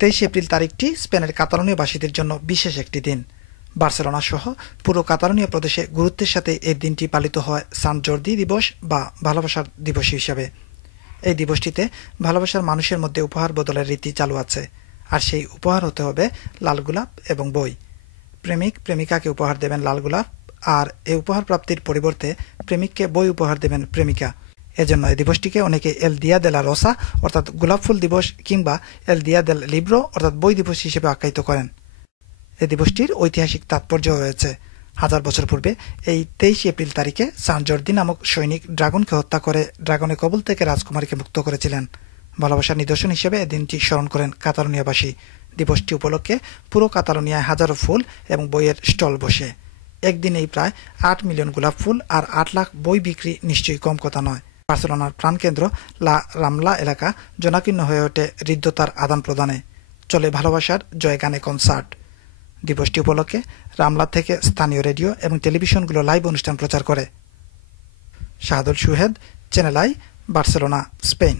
23 April তারিখটি স্পেনের কাতালোনিয়াবাসীদের জন্য বিশেষ একটি দিন। বার্সেলোনা সহ পুরো কাতালোনিয়া প্রদেশে গুরুত্বের সাথে এই দিনটি পালিত হয় সান জর্দি দিবস বা ভালোবাসার দিবস হিসাবে। এই দিবসটিতে ভালোবাসার মানুষের মধ্যে উপহার বদলের রীতি চালু আছে, আর সেই উপহার হতে হবে লাল গোলাপ এবং বই। প্রেমিক প্রেমিকাকে উপহার দেবেন লাল গোলাপ, আর এই উপহার প্রাপ্তির পরিবর্তে প্রেমিককে বই উপহার দেবেন প্রেমিকা। এজন্য এই দিবসটিকে অনেকে এল দিয়া দেলা রোসা অর্থাৎ গোলাপ ফুল দিবস কিংবা এল দিয়া দেল লিব্রো অর্থাৎ বই দিবস হিসেবে আখ্যায়িত করেন। এই দিবসটির ঐতিহাসিক তাৎপর্য রয়েছে। 1000 বছর পূর্বে এই 23 এপ্রিল তারিখে সান জর্দি নামক সৈনিক ড্রাগনকে হত্যা করে ড্রাগনের কবল থেকে রাজকুমারীকে মুক্ত করেছিলেন। ভালোবাসার নিদর্শন হিসেবে এই দিনটি স্মরণ করেন কাতালোনিয়াবাসী। দিবসটি উপলক্ষে পুরো কাতালোনিয়ায় হাজারো ফুল এবং বইয়ের স্টল বসে। একদিনেই প্রায় 8 মিলিয়ন গোলাপ ফুল আর 8 লাখ বই বিক্রি নিশ্চয়ই কম কথা নয়। বার্সেলোনার প্রাণকেন্দ্র লা রামলা এলাকা জনাকীর্ণ হয়ে ওঠে হৃদ্যতার আদান প্রদানে। চলে ভালোবাসার জয়গানে কনসার্ট। দিবসটি উপলক্ষে রামলা থেকে স্থানীয় রেডিও এবং টেলিভিশনগুলো লাইভ অনুষ্ঠান প্রচার করে। Shahadul Suhed, channel i, Barcelona, Spain.